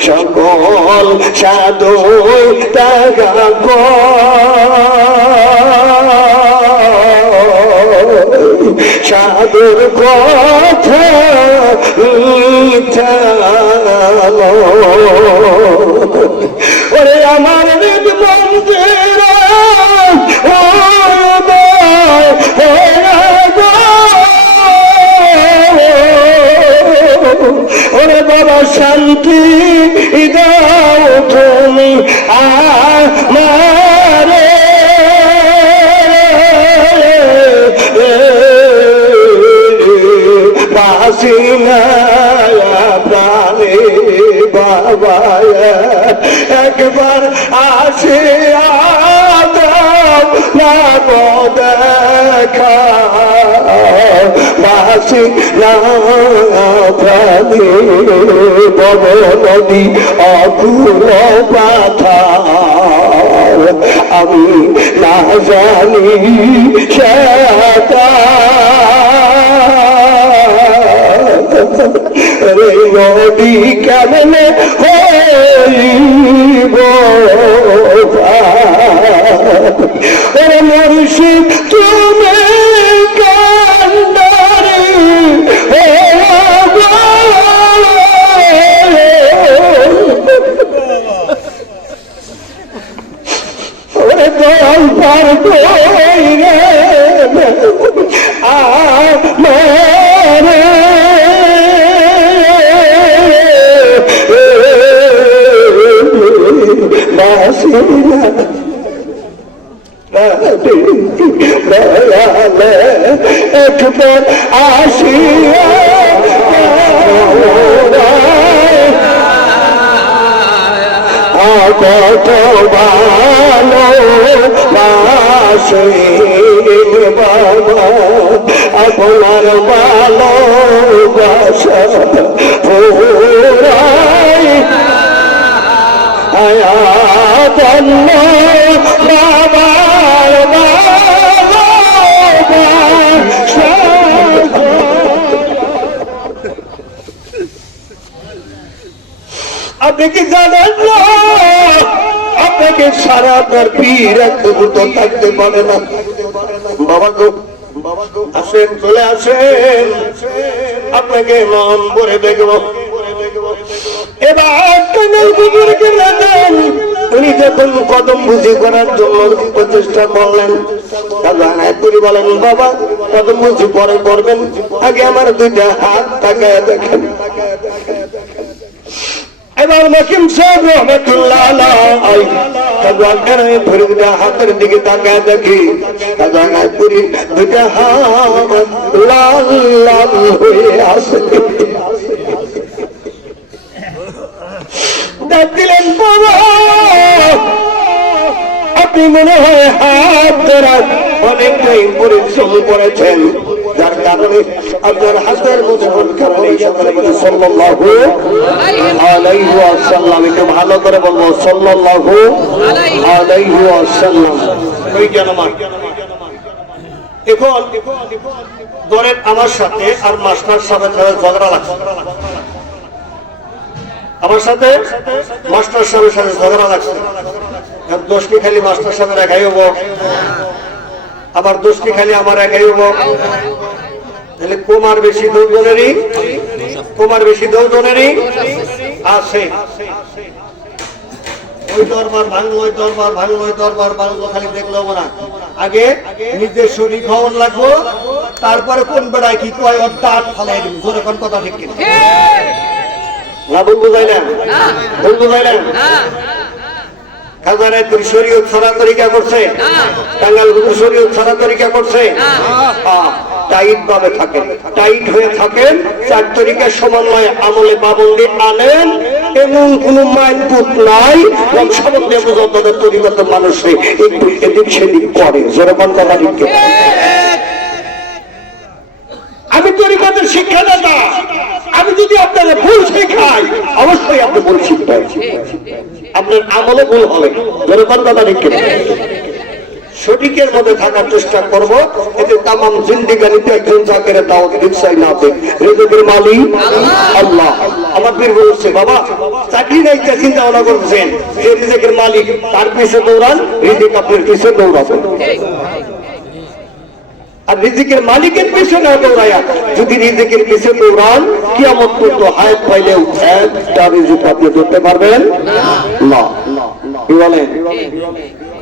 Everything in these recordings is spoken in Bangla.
সকল সাধু সাধুর কথা ওরে আমার মন্দির ওরে বাবা শান্তি দাও তুমি আমারে বাসিনা প্রাণে বাবা একবার আসিয়া দাও না দেখা বাসি না প্রাণে বব নদী অপুর পাথা আমি না জানি সেটা রে নদী কেমনে হইব রে মুর্শিদ তুমি কান্দারে ওরে দয়াল পার কইরে আমারে একবার আসিয়া কত ভালো বাবা আপনার ভালোবাসা পুরাই আয়াতন্ন বাবার আপনি কি জানেন না আপনাকে সারা আপনার পীর একটু থাকতে পারে না বাবা গো আসেন চলে আসেন আপনাকে মন ভরে দেখবো এবার উনি যখন কদম বুঝি করার জন্য প্রচেষ্টা করলেন বলেন বাবা কদম বুঝি পরে করবেন আগে আমার দুইটা হাত তাকায় দেখেন এবার মকিম সাহেব রহমতুল্লাহ হাতের দিকে তাকায় দেখি পুরি দুইটা হাত লাল লাল হয়ে আসে দিলেন বাবা আপনি মনে হয় হাত ধরার অনেকটাই পরিশ্রম করেছেন যার কারণে আপনার হাতের মধ্যে সাল্লাল্লাহু আলাইহি ওয়াসাল্লাম একটু ভালো করে বলবো সাল্লাল্লাহু আলাইহি ওয়াসাল্লাম ওই জানামা এখন ধরেন আমার সাথে আর মাস্টার সাহেবের ঝগড়া লাগছে আমার সাথে মাস্টার সাহেবের সাথে ঝগড়া লাগছে দোষটি খালি মাস্টার সাহেবের একাই হবো আবার দোষটি খালি আমার একাই হবো তাহলে কুমার বেশি দুজনেরই আছে ওই দরবার ভাঙলো ওই দরবার ভাঙলো ওই দরবার ভাঙলো খালি দেখলো না আগে নিজের শরীর খাওয়ান লাগবো তারপরে কোন বেড়ায় কি কয় ওর দাঁত ফালাই দিন জোরে কোন কথা ঠিক কিনা না ভুল বুঝাইলেন ভুল বুঝাইলেন খাজানায়তুল শরীয়ত ছাড়া তরিকা করছে টাঙ্গাইল হুজুর শরীয়ত ছাড়া তরিকা করছে টাইট ভাবে থাকেন টাইট হয়ে থাকেন চার তরিকার সমন্বয়ে আমলে পাবন্দি আনেন এমন কোন মাইনপুট নাই সম্বন্ধে বুঝতে তরিকাতে মানুষে একটু এদিক সেদিক করে যেরকম কথা ঠিক আমি তরিকাতের শিক্ষাদাতা আমি যদি আপনারা ভুল শেখাই অবশ্যই আপনি ভুল শিখবেন আপনার আমলে ভুল হবে যেরকম কথা ঠিক সঠিকের মধ্যে থাকার চেষ্টা করব, এতে তামাম জিন্দেগানিতে একজন জাকের দাওয়াত দিচ্ছাই না হবে। রিজিকের মালিক আল্লাহ। আমার পীর বলছে, বাবা চাকরি নাই চিন্তা ভাবনা করছেন, যে রিজিকের মালিক তার পিছে দৌড়ান, রিজিক আপনার পিছে দৌড়াবেন। আর রিজিকের মালিকের পিছনে দৌড়ায়া যদি রিজিকের পিছনে দৌড়ান, কিয়ামত পর্যন্ত হায়াত পাইলেও একটা রিজিক আপনি ধরতে পারবেন না। কি বলেন?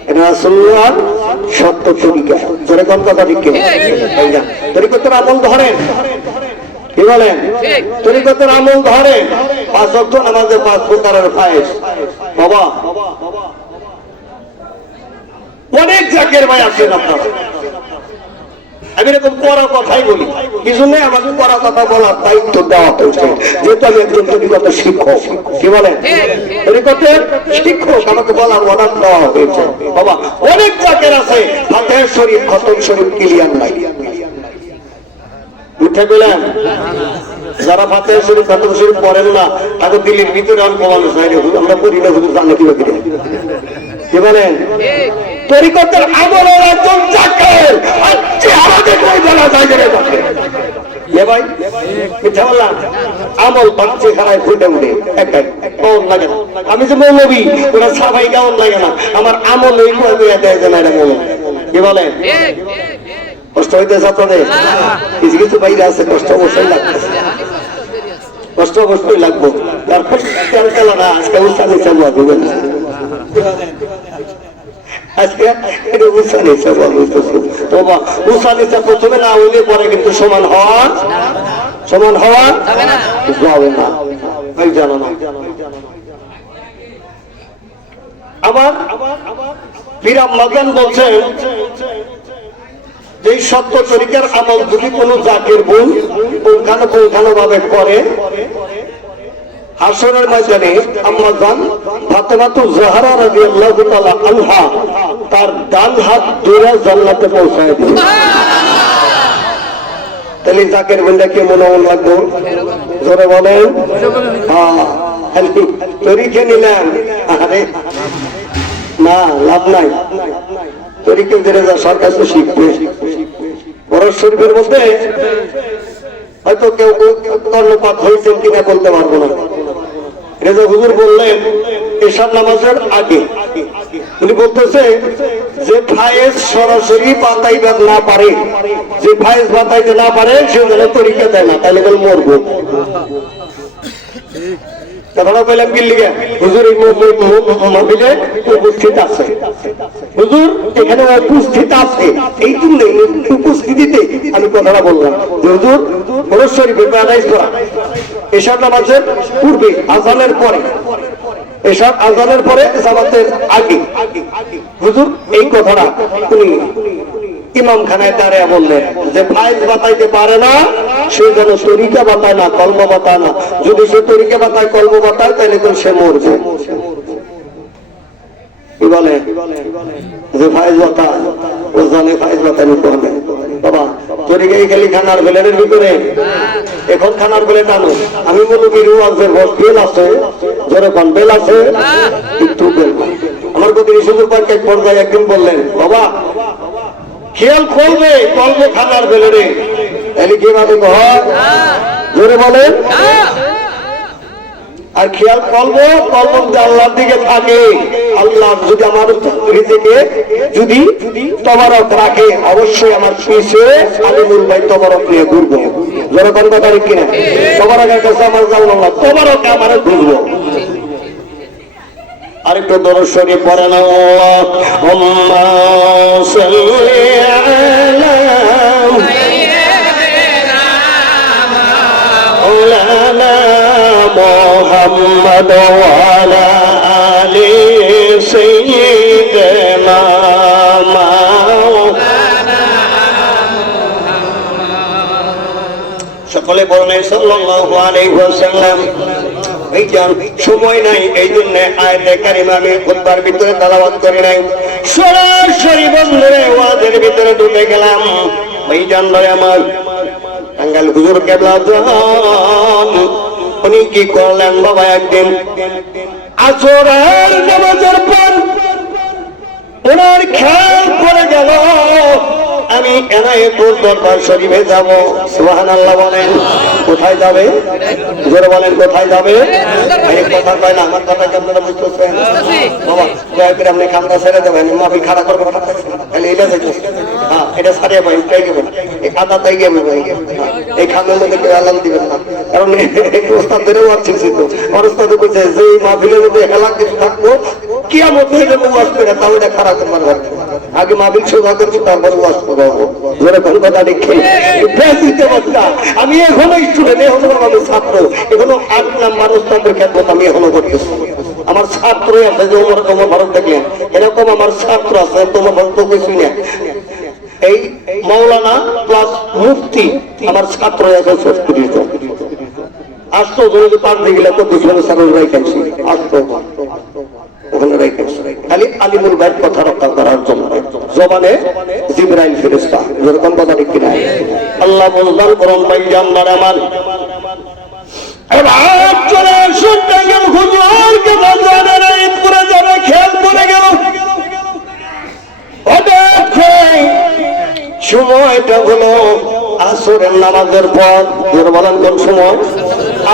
এটা রাসূলুল্লাহর সত্য তরিকা। জোরে কোন কথা ঠিক কিনা? তরিকতের আমল ধরেন। কি বলেন? তরিকতের আমল ধরেন। 5 ওয়াক্ত নামাজে 5 প্রকারের ফায়েজ। বাবা অনেক জাকের ভাই আছেন আপনারা, আমি এরকম কড়া কথাই বলি, কিছু নেই আমাকে কড়া কথা বলার দায়িত্ব দেওয়া হয়েছে, যেহেতু আমি একজন তরিকতের শিক্ষক। কি বলেন? তরিকতের শিক্ষক, আমাকে বলার অর্ডার দেওয়া হয়েছে। বাবা অনেক জাকের আছে ফাতিহা শরীফ খতম শরীফ ক্লিয়ার নাই। উঠে গেলেন যারা ফাতিহা শরীফ খতম শরীফ পড়েন না, তাকে দিল্লির ভিতরে অল্প মানুষ নাই, আমরা পড়ি না, শুধু জানে কি বলি। কি বলেন? তরিকতের আমলের একজন জাকের আর চেহারাতে কই বলা যায় না তাকে। এ ভাই মিথ্যা বললাম? আমল বাচ্চা খারায় ফুটে উঠে একাই কোন লাগে না। আমি যে মৌলবী, ওরা সবাই কেমন লাগে না, আমার আমল এই কই দেয় যে না এটা মৌলবী। কি বলেন? কষ্ট হইতেছে আপনাদের? কিছু কিছু বাইরে আছে, কষ্ট অবশ্যই লাগতেছে, কষ্ট অবশ্যই লাগবো। তারপর তেল তেল না, আজকে উৎসাহ নিচে বুঝবেন না, আজকে এটা উৎসাহ নিচে বলতেছি। তো উৎসাহ নিচে প্রথমে না হইলে পরে কিন্তু সমান হওয়া যাবে না। ভাই জানো না আমার পীর আম্মাজান বলছেন, যে সত্য তরিকার আমল যদি কোনো জাকের ভুল পুঙ্খানু ভাবে করে, হাসরের ময়দানে আম্মাজান ফাতেমাতুজ জাহরা রাদিয়াল্লাহু তাআলা আনহা তার ডান হাত ধরে জান্নাতে পৌঁছায় দিবে। তাহলে জাকের বন্ধা কে মনে লাগবে? জোরে বলেন। তরিকে নিলেন, আরে না লাভ নাই, তরিকে জেনে যা সরকার তো শিখবে। বড় শরীফের মধ্যে হয়তো কেউ কর্ণপাত হয়েছেন কিনা বলতে পারবো না। রেজা হুজুর বললেন এশার নামাজের আগে, উনি বলতেছে যে ফায়েজ সরাসরি বাতাইতে না পারে, যে ফায়েজ বাতাইতে না পারে সে যেন তরিকা দেয় না, তাহলে বল মরবো। তারপরে বললাম কি লিখে হুজুর এই মাহফিলে উপস্থিত আছে, হুজুর এখানে উপস্থিত আছে, এই জন্য উপস্থিতিতে আমি কথাটা বললাম যে হুজুর ফরজ শরীফে আদায় করা এশার নামাজের পূর্বে, আযানের পরে, এশার আযানের পরে জামাতের আগে হুজুর এই কথাটা উনি ইমাম খানায় দাঁড়িয়ে বললেন যে ফায়েজ বাতাইতে পারে না সে যেন তরিকা বাতায় না, কলম বাতায় না। যদি সে তরিকা বাতায় কলম বাতায় তাহলে তো সে মরবে। কি বলে যে ফায়েজ বাতায় ও জানে ফায়েজ বাতায় নিতে হবে। বাবা তরিকাই খালি খানার বেলের ভিতরে, এখন খানার বেলে টানো। আমি বলবো বিরুয়াজের বেল আছে, জোরে কোন বেল আছে, একটু বেল। আমার প্রতি সুযোগ এক পর্যায়ে একদিন বললেন, বাবা খেয়াল করবে কলম খানার বেলেরে, তাহলে কিভাবে হয় জোরে বলেন। আর খেয়াল করবো কলম আল্লাহর দিকে থাকে, আল্লাহ যদি আমার রিজিকে যদি তবারক রাখে অবশ্যই আমার পিছে আলিমুল ভাই তবারক নিয়ে ঘুরবো। জোরে কোন কথা ঠিক কিনা? তবারকের কাছে আমার জানলাম না, তবারকে আমার ঘুরবো। আরেকটু দরুদ শরীফ পড়েন, আল্লাহুম্মা সাল্লি আলা মাওলানা মুহাম্মদ ওয়া আলা আলি সাইয়্যিদিনা মাওলানা। সকলে বলেন সাল্লাল্লাহু আলাইহি ওয়াসাল্লাম। এই যে সময় নাই, এই জন্য আয়াতে কারিমা আমি খুতবার ভিতরে তেলাওয়াত করি নাই, সরাসরি বন্ধুরে ওয়াজের ভিতরে ঢুকে গেলাম। এই জানলে আমার টাঙ্গাইল হুজুর কেবলা জান উনি কি করলেন বাবা, একদিন আসরের নামাজের পর ওনার খেয়াল করে গেল আমি এনায়েতুল দরবার শরীফে যাব। সুবহানাল্লাহ বলেন। কোথায় যাবে? জোরে বলেন কোথায় যাবে? এই কথা কয় না, আমার কথা কি আপনারা বুঝতেছেন? বাবা দয়া করে আপনি কামটা ছেড়ে দেবেন, মাফি খাড়া করবো না তাহলে এটা যাইতেছে। হ্যাঁ এটা সারিয়ে ভাই তাই গেবেন, এই কাদা তাই গেবে ভাই, এই খামের মধ্যে কেউ আলাম দিবেন না, কারণ ওস্তাদ ধরেও আসছিল অবস্থা তো বলছে যে মাহফিলের মধ্যে হেলাক কিছু থাকতো কিয়ামত থেকে ওয়াজ করে তাও এটা খারাপ করবার হবে। আগে মাহফিল শুরু করবো তারপর ওয়াজ করবো। জোরে কোন কথা দেখে আমি এখনো স্টুডেন্ট, এখনো আমি ছাত্র, এখনো 8 নাম্বার ওস্তাদের খেদমত আমি এখনো করতেছি। আমার ছাত্র আছে যে তোমার ভারত দেখলেন এরকম আমার ছাত্র আছে, তোমার ভারত কিছুই না। এই মাওলানা প্লাস মুফতি আমার ছাত্র আছে 36 জন। 800 জন পার দিয়ে গেলে 25 জন ছাত্র রাইখাইছি, 800 ওখানে রাইখাইছি খালি আলিমুল ভাইয়ের কথা রক্ষা করার জন্য। জবানে জিবরাইল ফেরেশতা, যেরকম কথা ঠিক কিনা আল্লাহ বলদান করুন ভাই জানবার আমার। এবার চলে আসুন টাঙ্গাইল হুজুরকে বাজারে রাইত করে যাবে, খেয়াল পড়ে গেল হঠাৎ করে সময়টা হলো আসরের নামাজের পর। বলেন কোন সময়?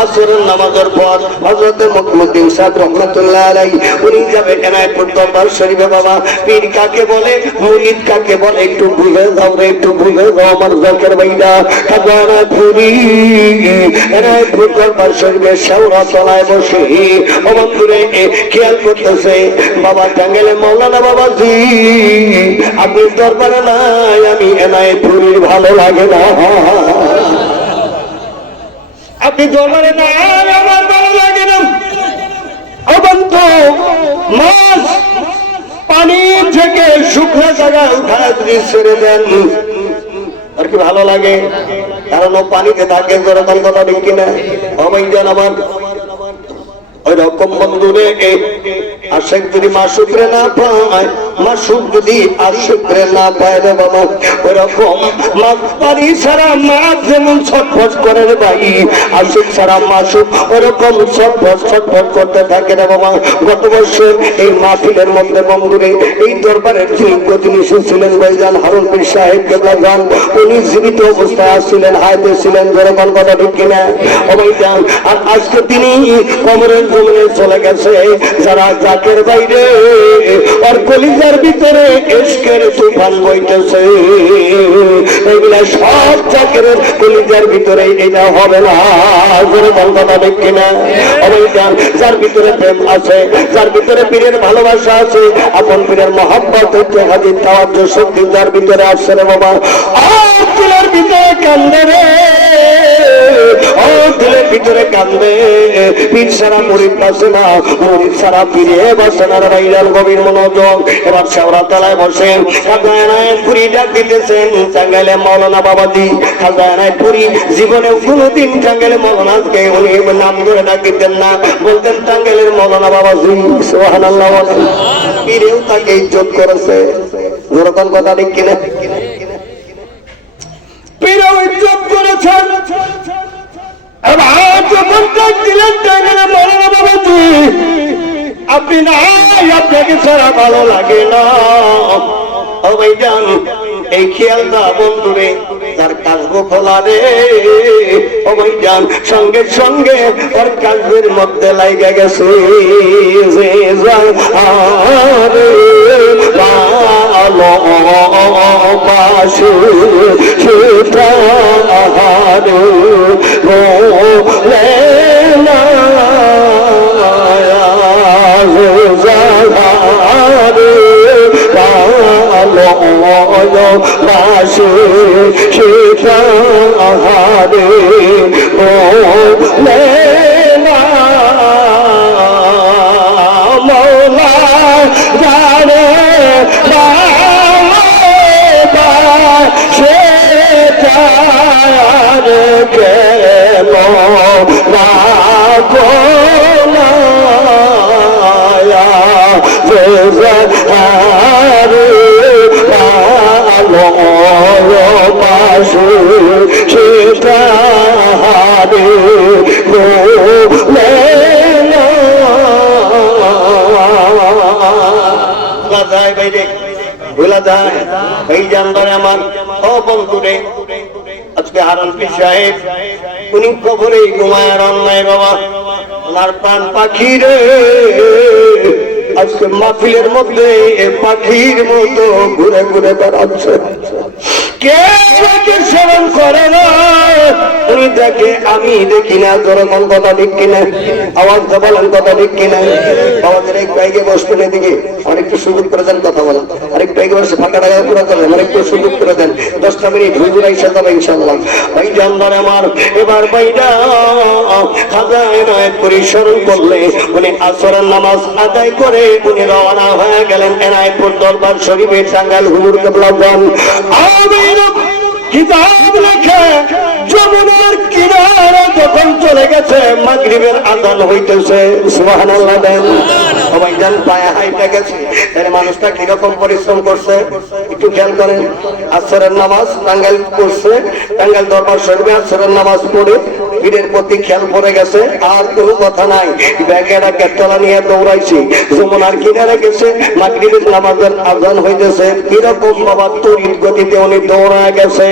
আসরের নামাজের পর হযরত মুকমুদ্দিন সাহেব রাহমাতুল্লাহ আলাইহি উনি যাবে এনায়েতুল দরবার শরীফে। বাবা পীর কাকে বলে, মুরিদ কাকে বলে একটু বুঝে যাও রে, একটু বুঝে যাও আমার জাকের ভাইরা। খাজানা পুরি এনায়েতুল দরবার শরীফে শেওড়া তলায় বসে অবন্ধুরে খেয়াল করতেছে বাবা টাঙ্গাইলে মাওলানা বাবাজি আপনি দরবারে নাই, আমি এনায়েতুলের ভালো লাগে না, আপনি দরবারে নাই আমার ভালো লাগে না। অবন্ত মাছ পানি থেকে শুকনো জায়গায় উঠায় যদি ছেড়ে দেন আর কি ভালো লাগে, কারণ ও পানিতে থাকে। যেরকম কথা ঠিক কিনা অবৈজন আমার ওই রকম বন্ধুরে আশেক যদি মাসুকরে না পায়, মাসুক যদি আশেকরে না পায় রে বাবা, ওই রকম মাছ পানি ছাড়া মাছ যেমন ছটফট করে রে ভাই, আশেক ছাড়া মাসুক ওরকম ছটফট করতে থাকে রে বাবা। গত বছর এই মাহফিলের মধ্যে বন্ধুরে এই দরবারের যিনি প্রতিনিধি ছিলেন ভাইজান হারুন পীর সাহেব কেবলাজান, উনি জীবিত অবস্থায় আসছিলেন, হায়াতে ছিলেন। যেরকম কথা ঠিক কিনা অবৈজান। আর আজকে তিনি কবরের জমিনে চলে গেছে। যারা জাকের বাইরে আর কলিজার ভিতরে ইশকের তুফান বইতেছে, এগুলা সব জাকের কলিজার ভিতরে এটা হবে না। জোরে বলতে ঠিক কিনা অবৈজান। যার ভিতরে প্রেম আছে, যার ভিতরে পীরের ভালোবাসা আছে, আপন পীরের মহব্বত হচ্ছে হাজির তাওয়াজ্জুহ শক্তি যার ভিতরে আসছে রে বাবা, আর দিলের ভিতরে কান্দে রে, ও দিলের ভিতরে কান্দে। পীর সারা মুরিদ বাসে না, মুরিদ সারা পীরে বসে না। রাইলাল গভীর মনোযোগ। এবার শেওড়া তলায় বসে খাজানায় পুরি ডাক দিতেছেন টাঙ্গাইলে মাওলানা বাবাজি। খাজানায় পুরি জীবনে কোনোদিন টাঙ্গাইলে মাওলানাকে উনি নাম ধরে ডাক দিতেন না, বলতেন টাঙ্গাইলের মাওলানা বাবাজি। সুবহানাল্লাহ বলেন। পীরেও তাকে ইজ্জত করেছে। যেরকম কথা ঠিক কিনা পীরেও ইজ্জত করেছেন। আপনি নাই, আপনাকে ছাড়া ভালো লাগে না। এই খেয়ালটা বন্ধুরে তার কাজব খোলা রে অবৈজান, সঙ্গে সঙ্গে ওর কাজবের মধ্যে লাইগা গেছে ভালোবাসে সেটা বাসে সেটা আহারে মৌলা জানে সেটা কেন ভোলা যায়? এই জানদারে আমার ও বন্ধুরে, আজকে হারুন পীর সাহেব উনি কবরে ঘুমায় অন্যায় বাবা, ওনার প্রাণ পাখি রে আজকে মাহফিলের মধ্যে পাখির মতো ঘুরে ঘুরে বেড়াচ্ছে। কে স্মরণ করে না উনি দেখে, আমি দেখি না। জনগণ কথা ঠিক কিনা? আওয়াজ বলেন কথা ঠিক কিনা? আমাদের এক বাইকে বসবেন, এদিকে আমার একটু সুযোগ করে দেন কথা বলেন। আরেক বাইকে বসে ফাঁকা টাকা পুরো করলেন, আমার একটু সুযোগ করে দেন। 10টা মিনিট হুজুর আইসা যাবে ইনশাআল্লাহ। ভাই জানদার আমার এবার বাইটা খাজা এনায়েত পরিস্মরণ করলে উনি আসরের নামাজ আদায় করে উনি রওনা হয়ে গেলেন এনায়েতপুর দরবার শরীফের টাঙ্গাইল হুজুর কেবলাগঞ্জ। কিতাব লেখে যমুনার কিনারে যখন চলে গেছে মাগরিবের আযান হইতেছে, সুবহানাল্লাহ দেন। সবাই জান পায়ে হাইটা গেছে, তাহলে মানুষটা কিরকম পরিশ্রম করছে একটু খেয়াল করেন। আসরের নামাজ টাঙ্গাইল পড়ছে, টাঙ্গাইল দরবার শরীফে আসরের নামাজ পড়ে পীরের প্রতি খেয়াল পড়ে গেছে, আর কোনো কথা নাই। ব্যাগেরা কেতলা নিয়ে দৌড়াইছি, যমুনার কিনারে গেছে, মাগরিবের নামাজের আযান হইতেছে, কিরকম বাবা তড়িৎ গতিতে উনি দৌড়ায় গেছে।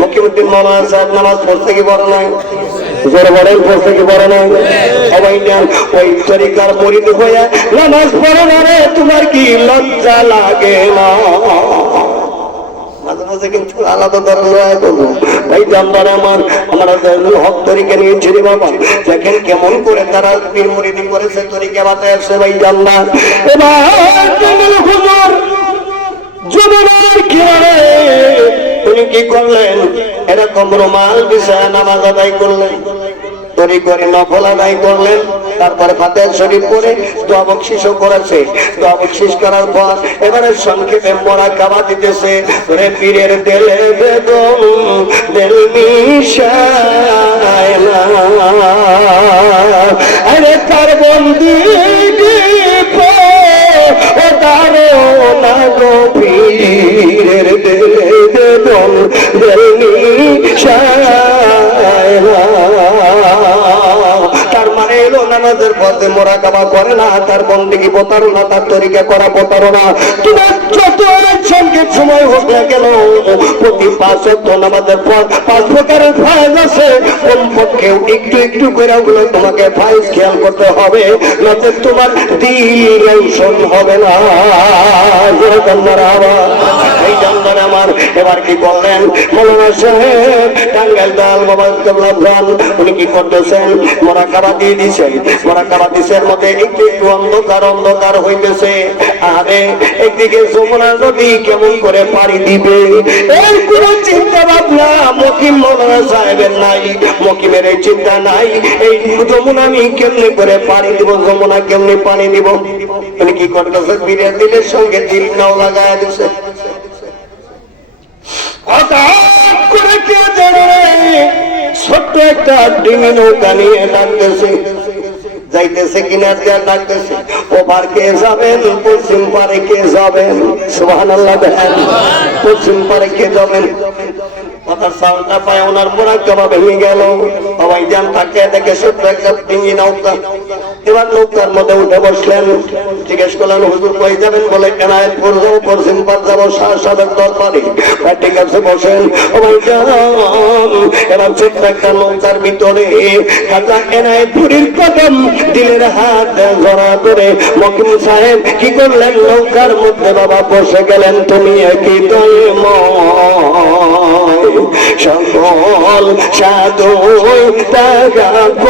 মুকিমউদ্দিন মৌলানা সাহেব নামাজ পড়ছে কি বড় নাই? জোর বলেন, পড়ছে কি বড় নাই? সবাই জান ওই তরিকার মুরিদ হয়ে নামাজ পড়ে না রে, তোমার কি লজ্জা লাগে না? মাঝে মাঝে কিন্তু আলাদা ধরনের করবো। ভাই জানবার আমার আমরা হক তরিকা নিয়েছি রে বাবা, দেখেন কেমন করে তারা পীর মুরিদি করেছে, তরিকা বাতায় আসছে। ভাই জানবার এবার হুজুর যমুনার কিনারে উনি কি করলেন, এরকম রুমাল বিছায় নামাজ আদায় করলেন, তরি করে নফল আদায় করলেন। তারপরে ফাতিহা শরীফ পড়ে দোয়া বকশিশও করেছে। দোয়া বকশিশ করার পর এবারে সংক্ষেপে মুরাকাবা দিতেছে, রে পীরের দিলে বেদম দিল মিশায় না, আরে তার বন্দিগি ও তারো না গো পীরের দিলে বেদম দিল মিশায় না। তার মানে এলো নামাজের পথে মুরাকাবা করে না, তার বন্দেগী প্রতারণা, তার তরিকা করা প্রতারণা। তোমার যত সংক্ষেপ সময় হোক না কেন, প্রতি 5 ওয়াক্ত নামাজের পর 5 প্রকারের ফায়জ আছে, কমপক্ষেও একটু একটু করে ওগুলো তোমাকে ফায়জ খেয়াল করতে হবে, নয়তো তোমার দিল রৌশন হবে না। এই জানদার আমার এবার কি করলেন মৌলানা সাহেব টাঙ্গাইল দাল বাবা কেবলাগঞ্জ, উনি কি করতেছেন, মুরাকাবা দিয়ে দিয়েছেন। মুরাকাবা দিছের মধ্যে একটু একটু অন্ধকার অন্ধকার হইতেছে। আরে একদিকে যমুনা নদী কেমন করে পাড়ি দিবে, এর কোন চিন্তা ভাবনা মকিম মৌলানা সাহেবের নাই। মকিমের এই চিন্তা নাই, এই যমুনা আমি কেমনি করে পাড়ি দিব, যমুনা কেমনি পানি দিব। উনি কি করতেছে, পীরের দিলের সঙ্গে দিল নাও লাগায় দিছে। ছোট্ট একটা ডিঙি নৌকা নিয়ে ডাকতেছে, যাইতেছে কিনার দিয়ে ডাকতেছে, ও পার কে যাবেন, পশ্চিম পারে কে যাবেন? সুবহানাল্লাহ দেখেন, পশ্চিম পারে কে যাবেন? কথার সাউন্ডটা পায় ওনার মুরাকাবা ভেঙে গেল। সবাই জান তাকে দেখে ছোট্ট একটা ডিঙি নৌকা। এবার নৌকার মধ্যে উঠে বসলেন, জিজ্ঞেস করলেন হুজুর কই যাবেন? বলে এনায়েতপুর যাবো, পশ্চিম পার যাবো, শাহ সাহেবের দরবারে। ঠিক আছে বসেন। সবাই জান এবার ছোট্ট একটা নৌকার ভিতরে খাজা এনায়েতপুরীর কদম দিলের হাত ধরা করে মকিম সাহেব কি করলেন, নৌকার মধ্যে বাবা বসে গেলেন। তুমি একই দয়াময় সকল সাধু তাগাব,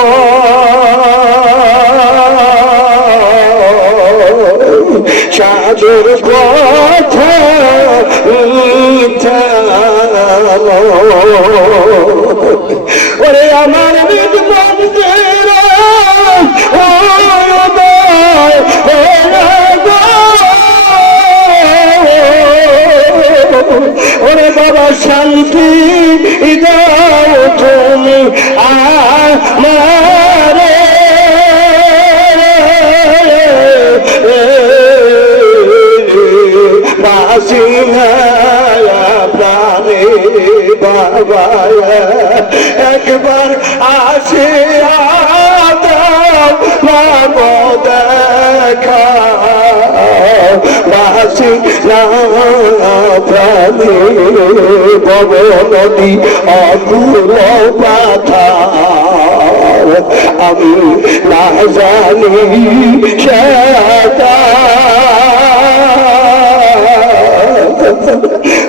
সাধুর কথা ওরে আমার নিজ মন্দির ওরে বাবা শান্তি দাও তুমি আমারে, বাসি প্রাণে বাবা একবার আসে আদাব বাসি না প্রাণে ভব নদী অকুল পাথার আমি না জানি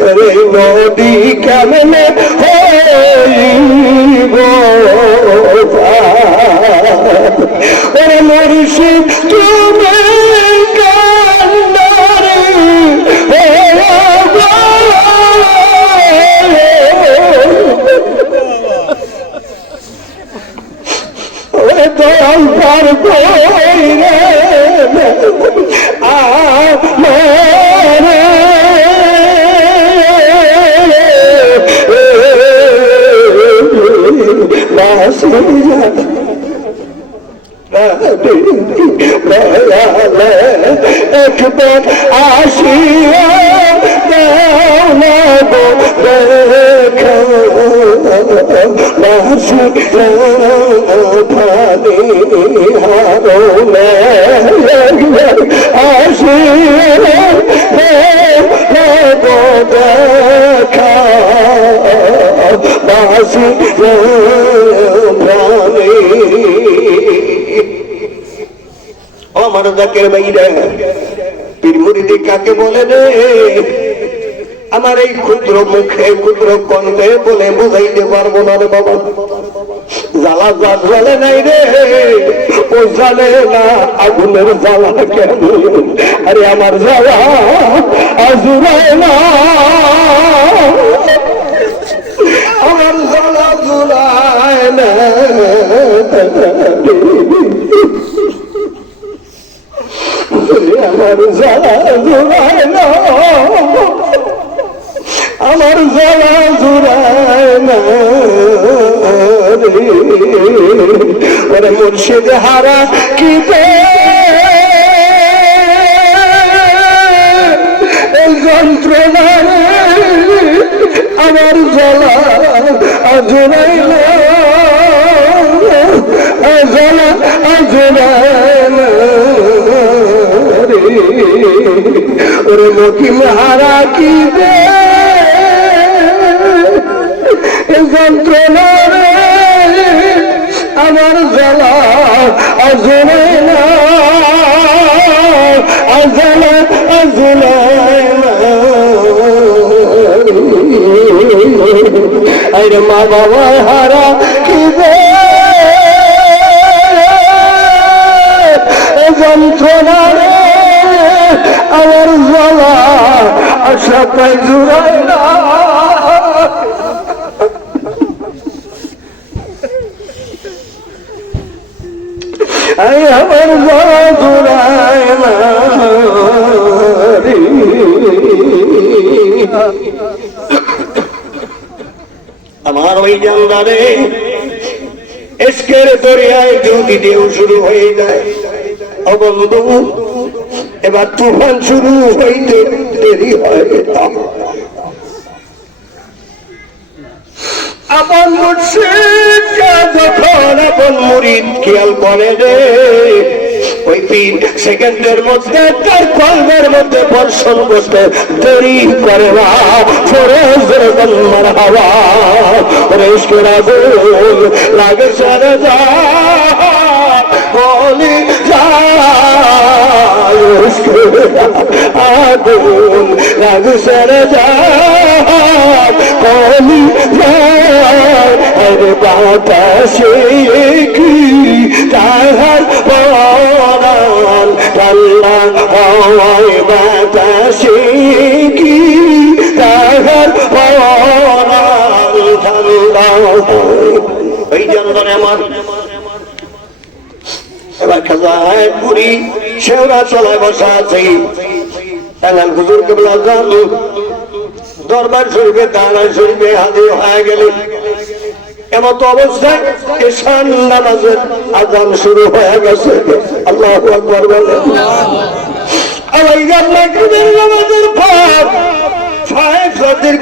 রে নদী কেমনে হইব ওরে মুর্শিদ তুমি কান্দারে ওরে দয়াল পার কইরে আমারে একবার আসিয়া দেখা বাসি আমার জাকের ভাইরা পীর মুরিদি কাকে বলে রে আমার এই ক্ষুদ্র মুখে ক্ষুদ্র কণ্ঠে বলে বুঝাইতে পারবো না রে বাবা জ্বালা জ্বালে নাই রে ও জানে না আগুনের জ্বালা কেমন আরে আমার জ্বালা আজুরায় না আমার জ্বালা জুড়ায় না আমার জ্বালা জুড়ায় না আমার জ্বালা জুড়ায় না ওরে মুর্শিদ হারা কি যন্ত্রণা আমার জ্বালা জুড়ায় না জ্বালা জুড়ায় না ওরে মকিম হারা কি যন্ত্রণা আমার জ্বালা জুড়ায় না জ্বালা জুড়ায় না আরে মা বাবা হারা কি যন্ত্রণা আমার জ্বালা আশা পাই জুড়ায় না আমার জ্বালা জুড়ায় না আমার ওই জানদারে এসকের দরিয়ায় যদি ঢেউ শুরু হয়ে যায় অবন্ধু এবার তুফান শুরু হইতে দেরি হয় আপন মুর্শিদ যখন আপন মুরিদ খেয়াল করে রে ওই পীর সেকেন্ডের মধ্যে তার কলমের মধ্যে বর্ষণ করতে দেরি করে না ফরজের গন্মার হাওয়া রেশকের আগুন লাগে সারা যা বলি আগুন লাগে সারা যা কলি আরে বাতাসে কি তাহার পরাণ ঠান্ডা হাওয়ায় বাতাসে কি তাহার পরাণ ঠান্ডা ওই জন্য আমার এবার খাজায় পুরি শেওরা চলায় বসা আছে টাঙ্গাল হুজুর কেবলা জানু দরবার শরীফে দাঁড়ায় শরীফে হাজির হয়ে গেলেন এমত অবস্থায় ঈশান নামাজের আযান শুরু হয়ে গেছে আল্লাহু আকবার বলেন আল্লাহ নামাজের পর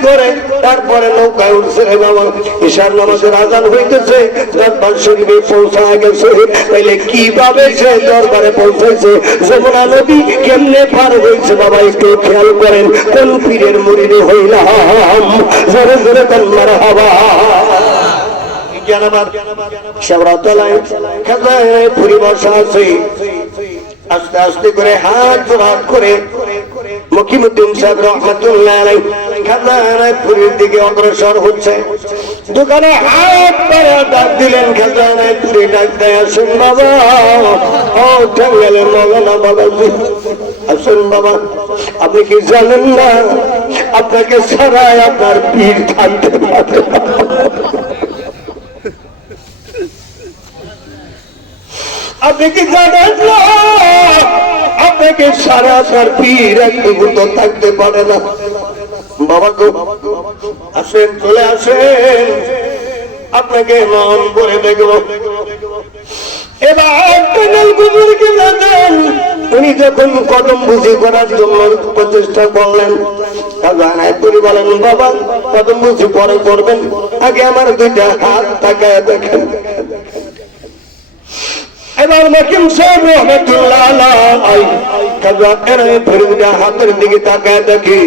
করে তারপরে নৌকায় উঠছে রে বাবা। ঈশার নামাজের আজান হইতেছে, দরবার শরীফে পৌঁছায় গেছে। তাইলে কিভাবে সে দরবারে পৌঁছাইছে, যমুনা নদী কেমনে পার হয়েছে বাবা একটু খেয়াল করেন। কোন পীরের মুরিদ হইলাম, জোরে জোরে কোন মারহাবা। আস্তে আস্তে করে হাত জোড় করে মকিমুদ্দিন সাহেব রহমতুল্লাহ আলাইহি খাজানাপুরের দিকে অগ্রসর হচ্ছে। দোকানে হাত পাড়া ডাক দিলেন, খাজানাপুরে ডাক দেয়, আসুন বাবা। ও টাঙ্গাইলের মৌলানা বাবাজি, আসুন বাবা। আপনি কি জানেন না আপনাকে ছাড়াই আপনার পীর থাকতে পারে? আপনি কি জানেন না আপনাকে সারা আপনার পীর এক মুহূর্ত থাকতে পারে না? বাবা গো, আসেন, চলে আসেন, আপনাকে মন করে দেখব। এবার উনি যখন কদম বুঝি করার জন্য প্রচেষ্টা করলেন, বলেন বাবা কদম বুঝি পরে করবেন, আগে আমার দুইটা হাত তাকায় দেখেন। এবার মকিম সাহেব রহমতুল্লাহ আলাইহি হাতের দিকে তাকায় দেখি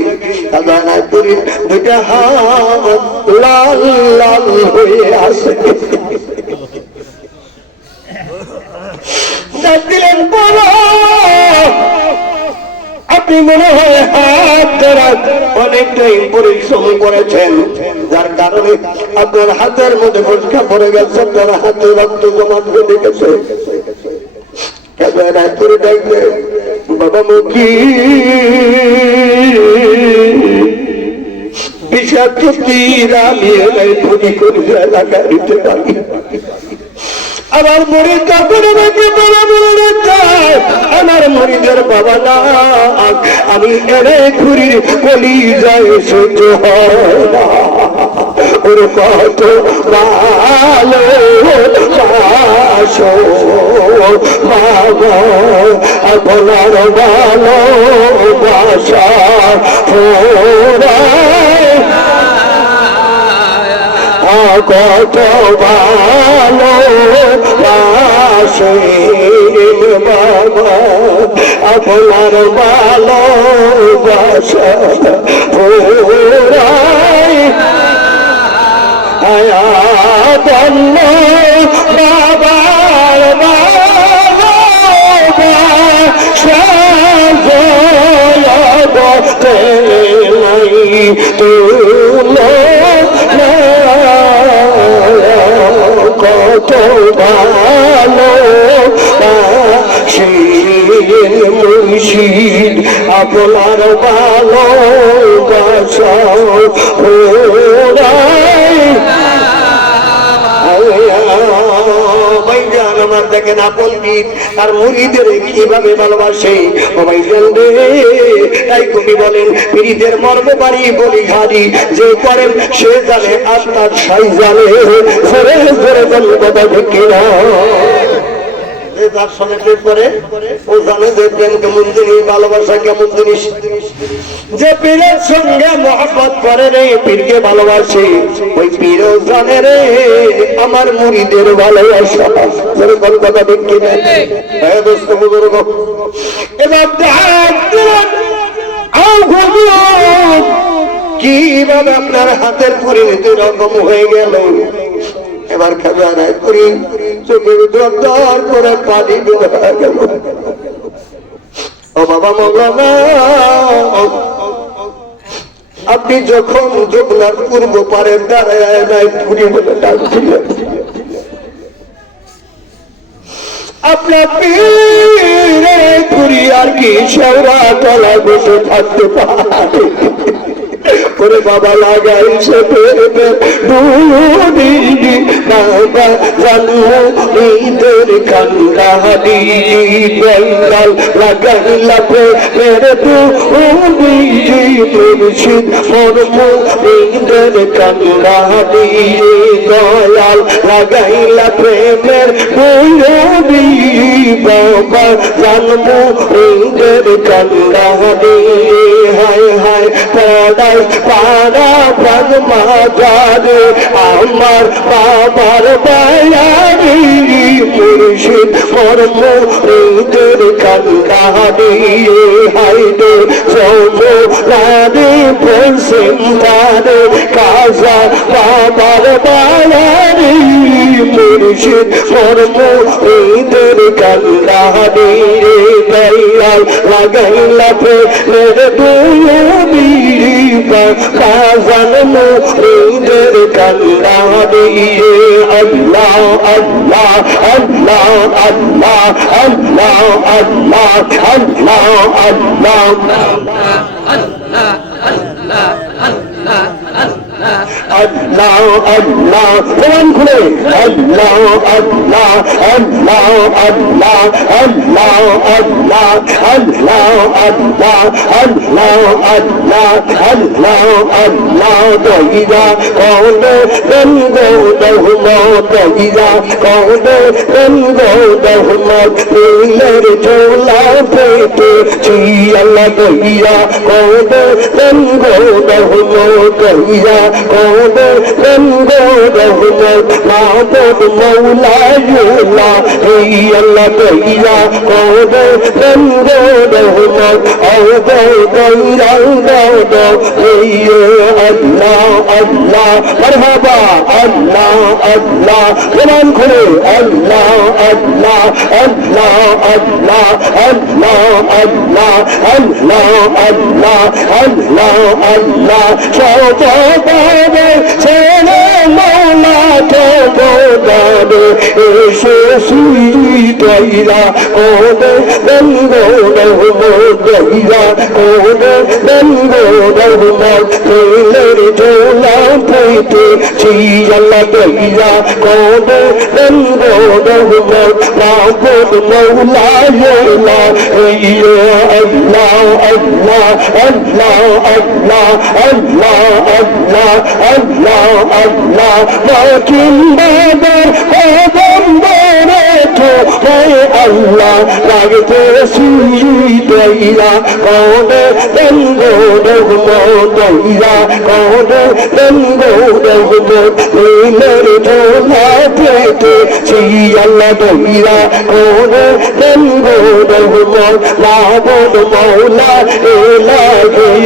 খাজানাপুরীর দুইটা হাত লাল লাল হয়ে আছে। দিলেন বলো, আপনি মনে হয় হাত ধরা অনেকটাই পরিশ্রম করেছেন, যার কারণে আপনার হাতের মধ্যে ফোসকা পড়ে গেছে, আপনার হাতে রক্ত জমাট বেঁধে গেছে। বাবা মুখী বিষাক্ত তীর আমি ধনী করে এলাকা দিতে পারি। আমার মরিদ কাপড় আমাকে বাবা বলে চায়, আমার মরিদের বাবা না, আমি এনে ঘুরির কলি যায় সহ্য হয় না। ওর কত ভালো বাসো বাবা, আপনার ভালো বাসা কত ভালো বাসেন বাবা, আপনার ভালো বাসা পুরাই আয়াতন্ন বাবার বাসা জগতে নাই তুলো কত ভালো মুর্শিদ, আপনার ভালো বাসা আমার দেখেন আপন পীর আর মুরিদের কিভাবে ভালোবাসে। তাই কবি বলেন পীরিদের মর্ম বাড়ি বলি ঘাড়ি, যে করেন সে জানে আত্মার সাই জানে। জোরে জোরে বল কথা ঠিক না, তার সঙ্গে প্রেম করে ও জানে যে প্রেম কেমন জিনিস, ভালোবাসা কেমন জিনিস। যে পীরের সঙ্গে মহব্বত করে রে, পীরকে ভালোবাসে, ওই পীরও জানে রে আমার মুরিদের ভালোবাসা। যেরকম কথা দেখি না দোস্ত বুজুর্গ। এবার কিভাবে আপনার হাতের পরিণতি রকম হয়ে গেল। এবার খাজানাপুরী চোখের দর করে পানি বের হয়ে গেল। ও বাবা মৌলানা, আপনি যখন যমুনার পূর্ব পারে দাঁড়ায় নাই পুরী বলে ডাকছিলেন, আপনার পীরে পুরী আর কি শেওড়া তলা বসে থাকতে পারে? করে বাবা লাগাইছে প্রেমের ডুরি বাবা জন্ম ঈদের কান্দারি বেঙ্গল লাগাইলা প্রেমের ডুরি মুর্শিদ মর্ম ঈদের কান্দারি দয়াল লাগাইলা প্রেমের ডুরি বাবা জন্ম ঈদের কান্দারি হায় হায় পড়াই পাড়া প্রাণ মাজারে আমার বাবার বায়ারি মুর্শিদ মর্ম ঈদের কান্দারি হাইরে যমুনারে পশ্চিম ধারে কাজা বাবার বায়ারি মুর্শিদ মর্ম ঈদের কান্দারি দয়াল লাগাইলা প্রেমের ডুরি কাজান ঈদের কান্দারি আল্লাহ আল্লাহ আল্লাহ আল্লাহ আল্লাহ আল্লাহ আল্লাহ আল্লাহ আল্লাহ আল্লাহ কোরআন খুলে আল্লাহ আল্লাহ আল্লাহ আল্লাহ আল্লাহ আল্লাহ আল্লাহ আল্লাহ আল্লাহ আল্লাহ আল্লাহ আল্লাহ দইরা কোনে বন্ধ রহমত দইরা কোনে বন্ধ রহমত নীলের ঝোলা পেটে ছি আল্লাহ দইরা কোনে বন্ধ রহমত দইরা কোনে বন্ধ রহমত মাহবুব মৌলা ইউলা এই আল্লাহ দইরা কোনে বন্ধ রহমত আওদা দইরা দাও এই আল্লাহ আল্লাহ মারহাবা আল্লাহ আল্লাহ কোরআন খুলে আল্লাহ আল্লাহ আল্লাহ আল্লাহ আল্লাহ আল্লাহ আল্লাহ আল্লাহ আল্লাহ আল্লাহ সবাবে ছেলে মৌলা তো গোদারে এসে সুই দইরা ওদে বন্ধ রহমত দইরা ওদে বন্ধ রহমত নীলের ঝোলা পেটে ছি আল্লাহ দইরা ওদে বন্ধ রহমত মাহবুব মৌলা ইউলা এই আল্লাহ আল্লাহ আল্লাহ আল্লাহ আল্লাহ আল্লাহ আল্লাহ আল্লাহ মাকিন বাবার বন্দরে তো আল্লাহ লাগতে সুই দইরা কোনে বন্ধ রহমত দইরা কোনে বন্ধ রহমত নীলের ঝোলা পেটে ছি আল্লাহ দইরা কোনে বন্ধ রহমত মাহবুব মৌলা এলাহি